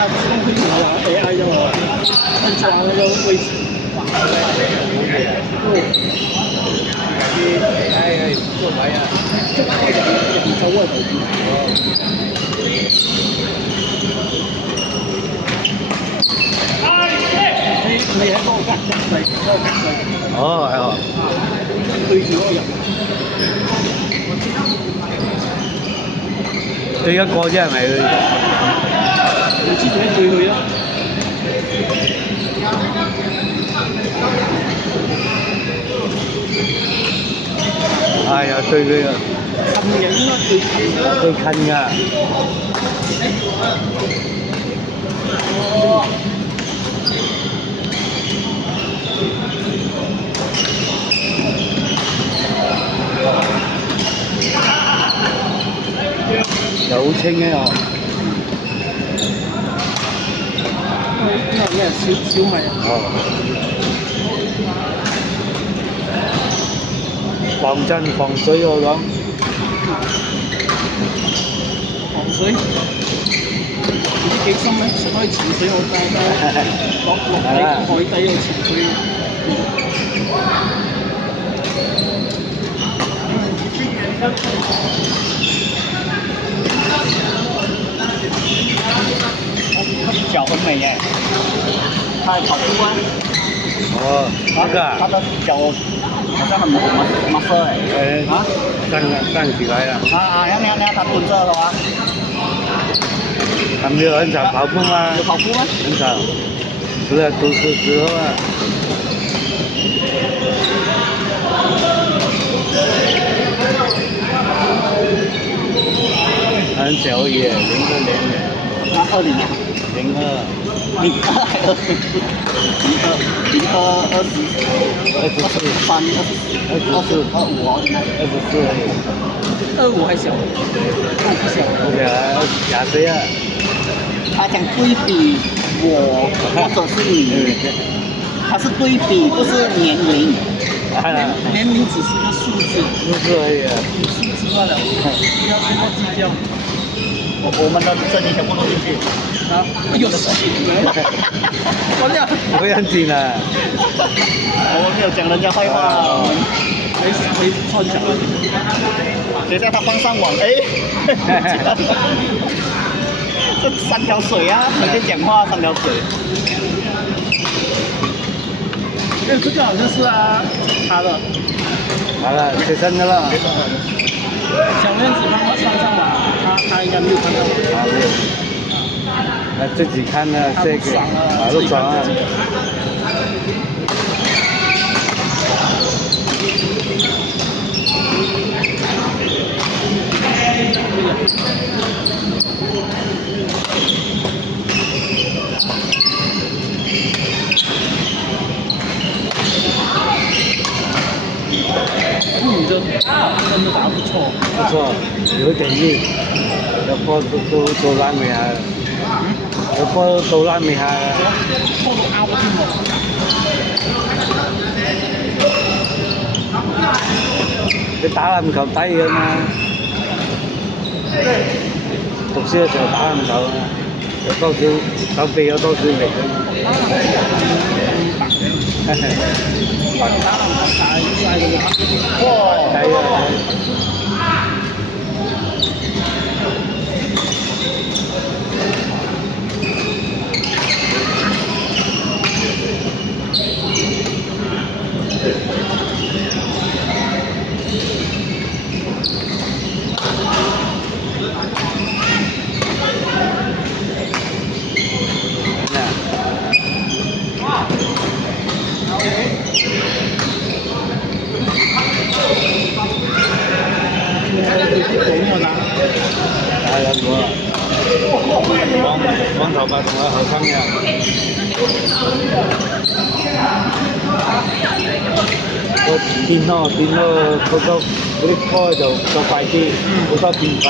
AI 啫喎，跟住話佢個位置，啲 AI 做位啊，人手啊頭。你喺嗰個格勢，嗰個格勢，哦係哦，對住嗰個人。對一個啫係咪佢？你知點樣對佢啊？係啊，對佢啊，近嘅應該對近嘅。對近㗎。又好清嘅哦。因為咩小米啊？哦。防震防水我講。防水，唔知幾深咧？可以潛水好低都落地海底又潛水。腳很美耶，他跑步啊。哦，那個啊。他的腳好像很麻色哎。啊？站起來了。你看，他蹲着的話。他沒有很少跑步嗎？有跑步嗎？很少，除了讀書時候啊。很小也02年的。啊，20年。02。02還24。25哦，現在。24而已。25還小，不小。不小啊，廿歲啊。他講對比我或者是你，他是對比，不是年齡。年齡只是個數字。數字而已啊。數字罷了，不要去計較。我們的這裡全部都進去。啊！哎呦，關掉。不要緊啊。我們沒有講人家壞話，沒串講。等一下他放上網，哎。這3條水啊，每天講話3條水。這個好像是他的。好了，學生的了。小燕子放上吧，他應該沒有看到。沒有。那自己看了這個，都爽啊。女的真的打不錯。不錯，有點硬，有波都拉尾下，有波都拉尾下。波都拗不掂喎。你打籃球低㗎嘛？讀書嘅時候打籃球啊，有多少手臂有多少力㗎嘛？打籃球大晒㗎喎。哇！係啊。我沒有拿。係啦，光頭髮同我後生嘅。個電腦嗰啲開就快啲，好多變化。